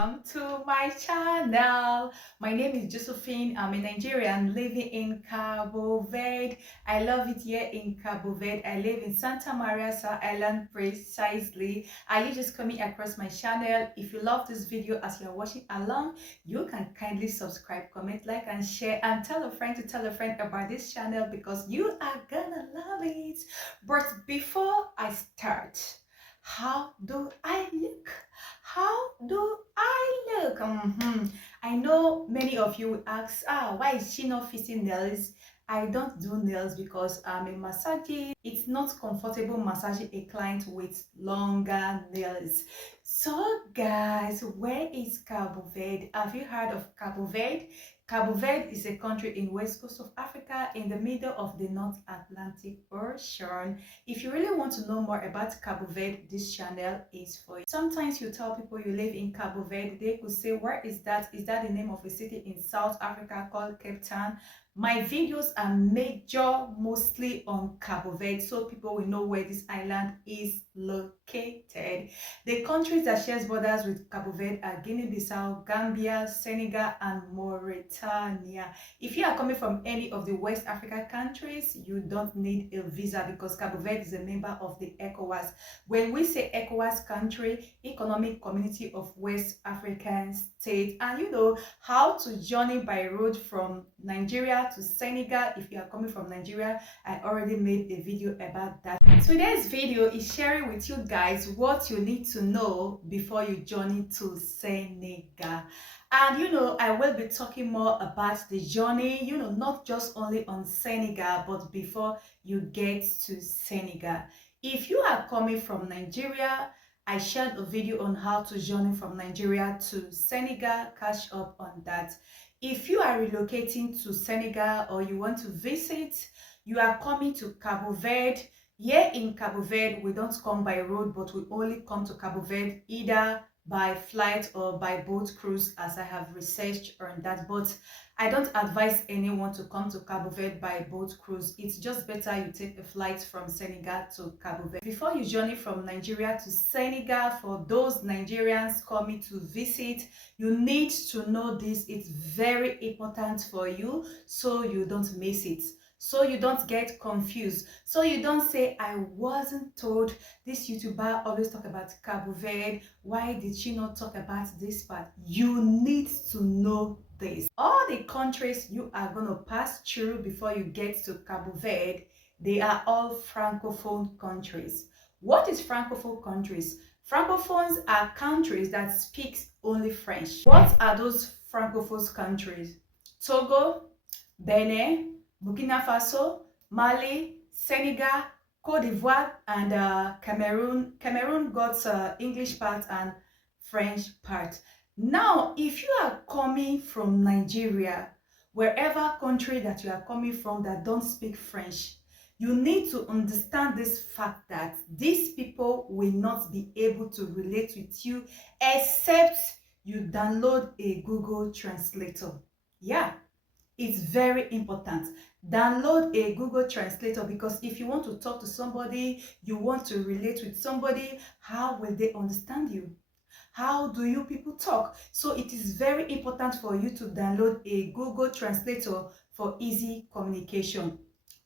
welcome to my channel. My name is Josephine. I'm a Nigerian living in Cabo Verde. I love it here in Cabo Verde. I live in Santa Maria Island precisely. Are you just coming across my channel? If you love this video as you're watching along, you can kindly subscribe, comment, like and share, and tell a friend to tell a friend about this channel because you are gonna love it. But before I start, how do I look? How do I look? I know many of you will ask, why is she not fixing nails? I don't do nails because I'm a massagist. It's not comfortable massaging a client with longer nails. So guys, where is Cabo Verde? Have you heard of Cabo Verde? Cabo Verde is a country in west coast of Africa in the middle of the North Atlantic Ocean. If you really want to know more about Cabo Verde, this channel is for you. Sometimes you tell people you live in Cabo Verde, they could say, where is that? Is that the name of a city in South Africa called Cape Town? My videos are major mostly on Cabo Verde, so people will know where this island is located. The countries that shares borders with Cabo Verde are Guinea-Bissau, Gambia, Senegal, and Mauritania. If you are coming from any of the West Africa countries, you don't need a visa because Cabo Verde is a member of the ECOWAS. When we say ECOWAS country, Economic Community of West African States, and you know how to journey by road from Nigeria to Senegal. If you are coming from Nigeria, I already made a video about that. Today's video is sharing with you guys what you need to know before you journey to Senegal. And you know, I will be talking more about the journey, you know, not just only on Senegal, but before you get to Senegal. If you are coming from Nigeria, I shared a video on how to journey from Nigeria to Senegal. Catch up on that. If you are relocating to Senegal or you want to visit, you are coming to Cabo Verde. Here in Cabo Verde, we don't come by road, but we only come to Cabo Verde either by flight or by boat cruise, as I have researched on that. But I don't advise anyone to come to Cabo Verde by boat cruise. It's just better you take a flight from Senegal to Cabo Verde. Before you journey from Nigeria to Senegal, for those Nigerians coming to visit, you need to know this. It's very important for you so you don't miss it. So you don't get confused. So you don't say, I wasn't told. This YouTuber always talk about Cabo Verde. Why did she not talk about this part? You need to know this. All the countries you are going to pass through before you get to Cabo Verde, they are all Francophone countries. What is Francophone countries? Francophones are countries that speak only French. What are those Francophone countries? Togo, Benin, Burkina Faso, Mali, Senegal, Cote d'Ivoire, and Cameroon. Cameroon got English part and French part. Now, if you are coming from Nigeria, wherever country that you are coming from that don't speak French, you need to understand this fact that these people will not be able to relate with you except you download a Google Translator. Yeah. It's very important. Download a Google Translator because if you want to talk to somebody, you want to relate with somebody, how will they understand you? How do you people talk? So it is very important for you to download a Google Translator for easy communication.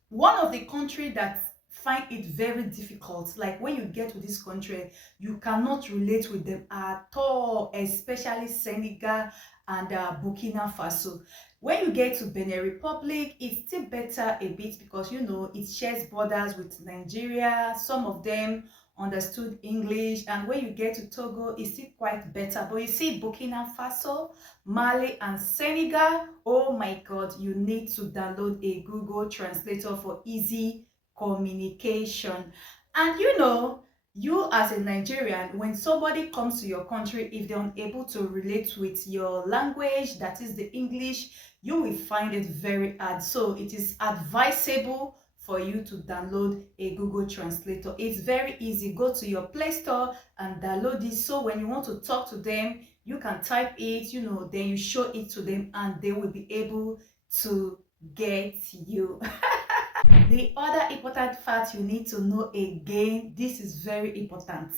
One of the countries that find it very difficult, like when you get to this country, you cannot relate with them at all, especially Senegal and Burkina Faso. When you get to Benin Republic, it's still better a bit because you know it shares borders with Nigeria. Some of them understood English, and when you get to Togo, it's still quite better. But you see Burkina Faso, Mali, and Senegal, oh my God, you need to download a Google Translator for easy communication. And you know, you as a Nigerian, when somebody comes to your country, if they're unable to relate with your language, that is the English, you will find it very hard. So it is advisable for you to download a Google Translator. It's very easy. Go to your Play Store and download this. So when you want to talk to them, you can type it, you know, then you show it to them and they will be able to get you. The other important fact you need to know again, this is very important.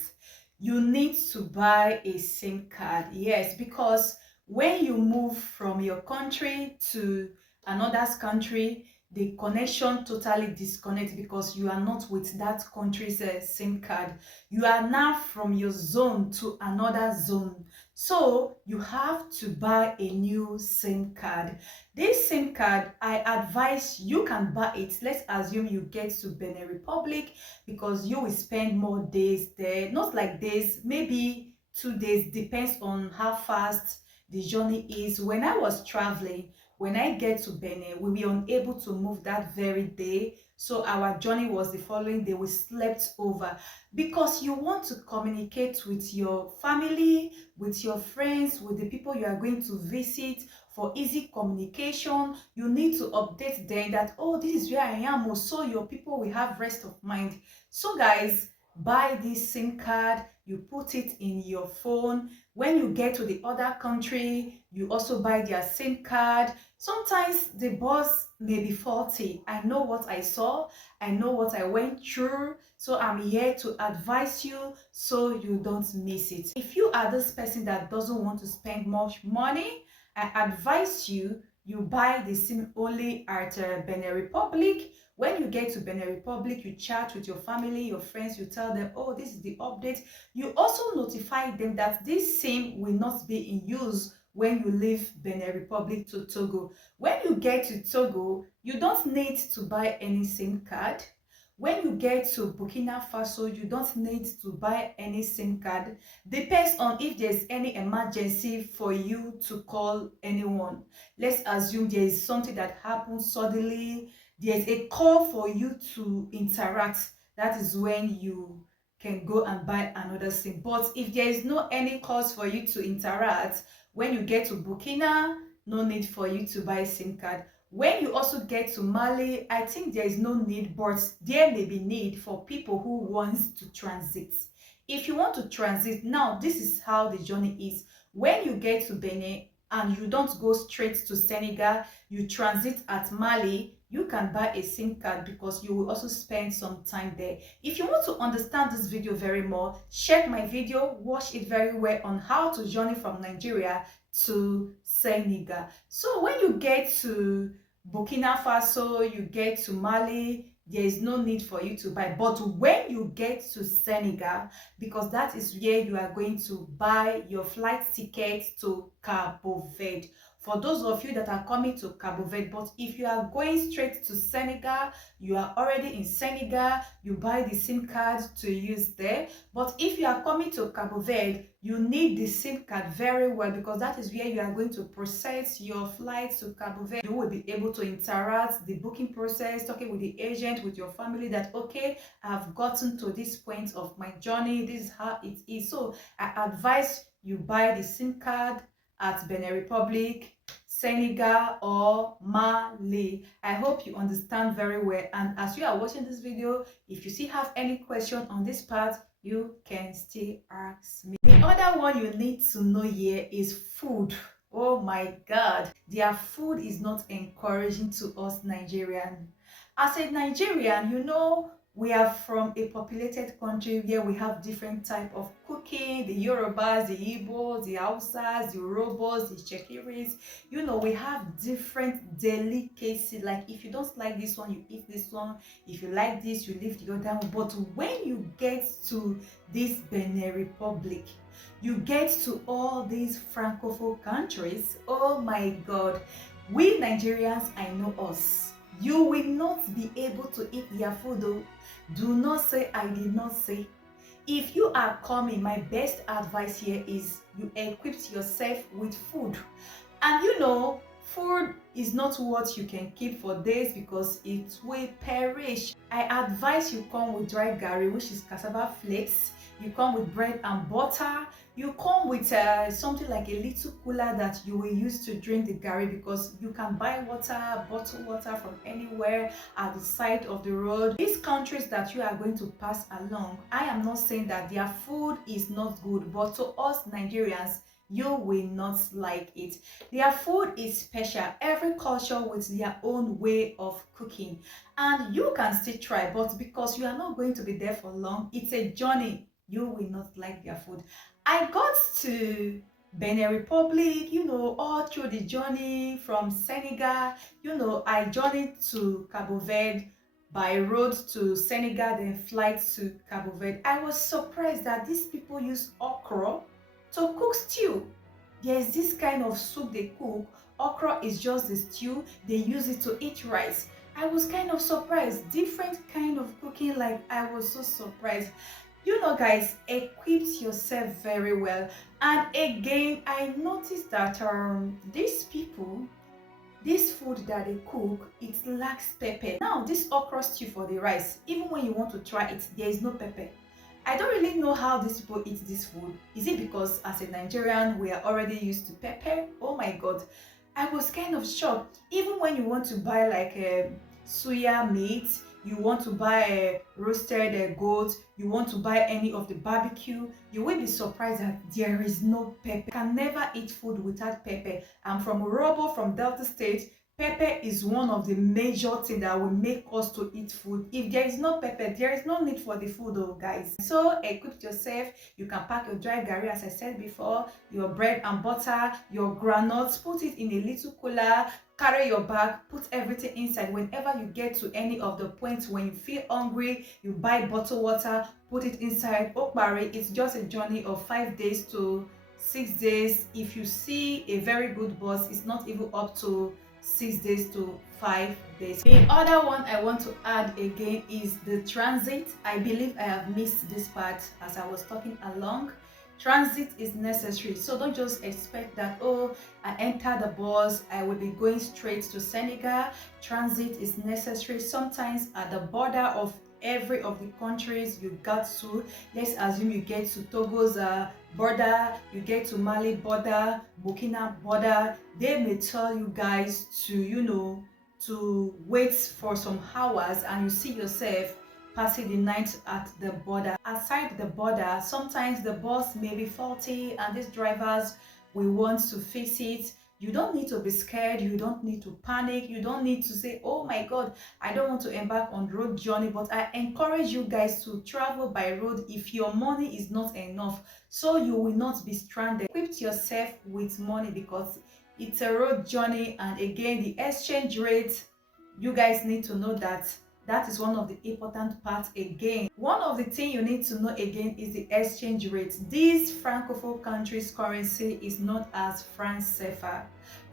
you need to buy a SIM card. Yes, because when you move from your country to another's country, the connection totally disconnects because you are not with that country's SIM card. You are now from your zone to another zone. So you have to buy a new SIM card. This SIM card, I advise you can buy it. Let's assume you get to Benin Republic because you will spend more days there. Not like days, maybe 2 days, depends on how fast the journey is. When I was traveling, when I get to Benin, we were unable to move that very day. So our journey was the following day. We slept over because you want to communicate with your family, with your friends, with the people you are going to visit for easy communication. You need to update them that, oh, this is where I am, so your people will have rest of mind. So guys, buy this SIM card, you put it in your phone. When you get to the other country, you also buy their SIM card. Sometimes the bus may be faulty. I know what I saw, I know what I went through, so I'm here to advise you so you don't miss it. If you are this person that doesn't want to spend much money, I advise you buy the SIM only at Benin Republic. When you get to Benin Republic, you chat with your family, your friends, you tell them, oh, this is the update. You also notify them that this SIM will not be in use when you leave Benin Republic to Togo. When you get to Togo, you don't need to buy any SIM card. When you get to Burkina Faso, you don't need to buy any SIM card. Depends on if there's any emergency for you to call anyone. Let's assume there is something that happens suddenly, there's a call for you to interact. That is when you can go and buy another SIM. But if there is no any cause for you to interact, when you get to Burkina, no need for you to buy SIM card. When you also get to Mali, I think there is no need, but there may be need for people who wants to transit. If you want to transit, now this is how the journey is. When you get to Benin and you don't go straight to Senegal, you transit at Mali, you can buy a SIM card because you will also spend some time there. If you want to understand this video very more, check my video, watch it very well on how to journey from Nigeria to Senegal. So when you get to Burkina Faso, you get to Mali, there is no need for you to buy. But when you get to Senegal, because that is where you are going to buy your flight ticket to Cabo Verde. For those of you that are coming to Cabo Verde, but if you are going straight to Senegal, you are already in Senegal, you buy the SIM card to use there. But if you are coming to Cabo Verde, you need the SIM card very well because that is where you are going to process your flight to Cabo Verde. You will be able to interact the booking process, talking with the agent, with your family that, okay, I've gotten to this point of my journey, this is how it is. So I advise you buy the SIM card at Benin Republic, Senegal or Mali. I hope you understand very well, and as you are watching this video, if you still have any question on this part, you can still ask me. The other one you need to know here is food. Oh my god, their food is not encouraging to us Nigerian. As a Nigerian, you know, we are from a populated country where we have different type of cooking, the Yorubas, the Igbos, the Hausas, the Urhobos, the Chekiris. You know, we have different delicacies. Like if you don't like this one, you eat this one. If you like this, you leave the other one. But when you get to this Benin Republic, you get to all these francophone countries, oh my god, we Nigerians, I know us, you will not be able to eat their food though. Do not say I did not say. If you are coming, my best advice here is you equip yourself with food. And you know, food is not what you can keep for days because it will perish. I advise you come with dry garri, which is cassava flakes. You come with bread and butter. You come with something like a little cooler that you will use to drink the garri, because you can buy water, bottled water from anywhere at the side of the road. These countries that you are going to pass along, I am not saying that their food is not good, but to us Nigerians, you will not like it. Their food is special. Every culture with their own way of cooking, and you can still try, but because you are not going to be there for long, it's a journey. You will not like their food. I got to Benin Republic, all through the journey from Senegal. I journeyed to Cabo Verde by road to Senegal, then flight to Cabo Verde. I was surprised that these people use okra to cook stew. There's this kind of soup they cook. Okra is just the stew. They use it to eat rice. I was kind of surprised. Different kind of cooking, like I was so surprised. Guys, equip yourself very well. And again, I noticed that these people, this food that they cook, it lacks pepper. Now, this okra stew for the rice, even when you want to try it, there is no pepper. I don't really know how these people eat this food. Is it because as a Nigerian, we are already used to pepper? Oh my God. I was kind of shocked. Even when you want to buy like a suya meat, you want to buy a roasted goat, you want to buy any of the barbecue, you will be surprised that there is no pepper. You can never eat food without pepper. I'm from Urobo, from Delta State. Pepper is one of the major things that will make us to eat food. If there is no pepper, there is no need for the food, oh guys. So equip yourself. You can pack your dry garri, as I said before, your bread and butter, your granules, put it in a little cooler, carry your bag, put everything inside. Whenever you get to any of the points when you feel hungry, you buy bottled water, put it inside. Okpari, it's just a journey of 5 days to 6 days. If you see a very good bus, it's not even up to 6 days to 5 days. The other one I want to add again is the transit. I believe I have missed this part as I was talking along. Transit is necessary, so don't just expect that, oh, I enter the bus, I will be going straight to Senegal. Transit is necessary. Sometimes at the border of every of the countries you got to, let's assume you get to Togo's border, you get to Mali border, Burkina border, they may tell you guys to wait for some hours, and you see yourself passing the night at the border. Aside the border, sometimes the bus may be faulty and these drivers will want to fix it. You don't need to be scared, you don't need to panic, you don't need to say, oh my God, I don't want to embark on road journey. But I encourage you guys to travel by road if your money is not enough, so you will not be stranded. Equip yourself with money because it's a road journey, and again, the exchange rate, you guys need to know that that is one of the important parts. Again, one of the things you need to know again is the exchange rate. This francophone country's currency is known as franc CFA.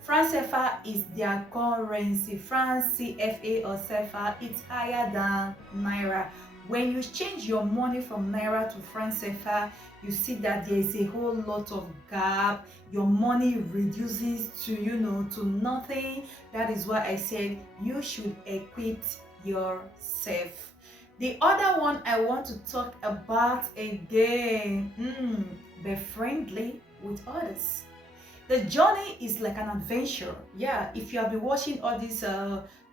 Franc CFA is their currency. franc CFA or CFA, it's higher than naira. When you change your money from naira to franc CFA, you see that there is a whole lot of gap. Your money reduces to nothing. That is why I said you should equip yourself. The other one I want to talk about again, be friendly with others. The journey is like an adventure. Yeah, if you have been watching all these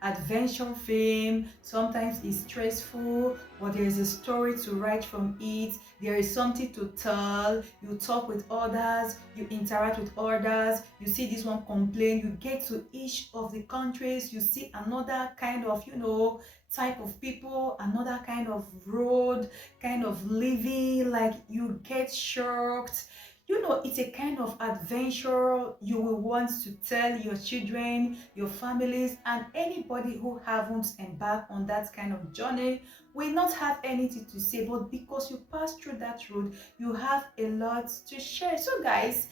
adventure film, sometimes it's stressful, but there is a story to write from it. There is something to tell. You talk with others, you interact with others, you see this one complain, you get to each of the countries, you see another kind of type of people, another kind of road, kind of living, like you get shocked. It's a kind of adventure you will want to tell your children, your families, and anybody who haven't embarked on that kind of journey will not have anything to say. But because you pass through that road, you have a lot to share. So guys,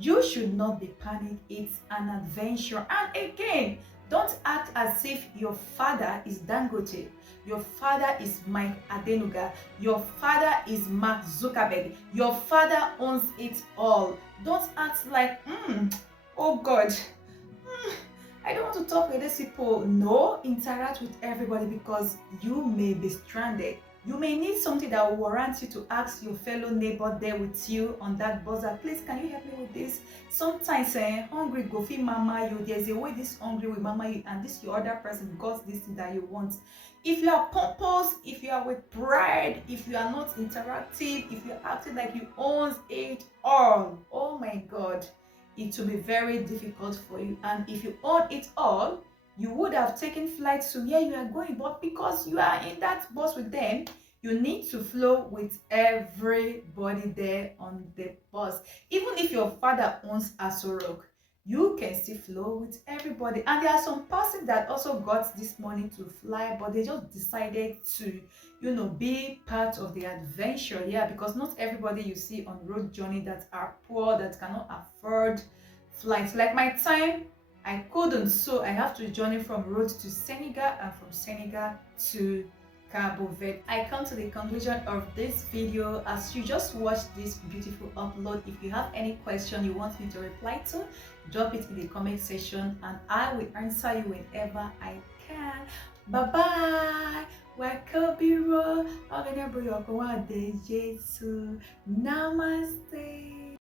you should not be panicked. It's an adventure. And again, don't act as if your father is Dangote, your father is Mike Adenuga, your father is Mark Zuckerberg, your father owns it all. Don't act like, oh God, I don't want to talk with these people. No, interact with everybody because you may be stranded. You may need something that will warrant you to ask your fellow neighbor there with you on that bus that, please, can you help me with this? Sometimes hungry go feed mama you. There's a way this hungry with mama you, and this your other person got this thing that you want. If you are pompous, if you are with pride, if you are not interactive, if you're acting like you own it all, oh my God, it will be very difficult for you. And if you own it all, you would have taken flights to where you are going, but because you are in that bus with them, You need to flow with everybody there on the bus. Even if your father owns Aso Rock, you can still flow with everybody. And there are some persons that also got this money to fly, but they just decided to, be part of the adventure. Yeah, because not everybody you see on road journey that are poor, that cannot afford flights. Like my time, I couldn't, so I have to journey from road to Senegal and from Senegal to Cabo Verde. I come to the conclusion of this video. As you just watched this beautiful upload, if you have any question you want me to reply to, drop it in the comment section and I will answer you whenever I can. Bye bye. Wakobiro, Namaste.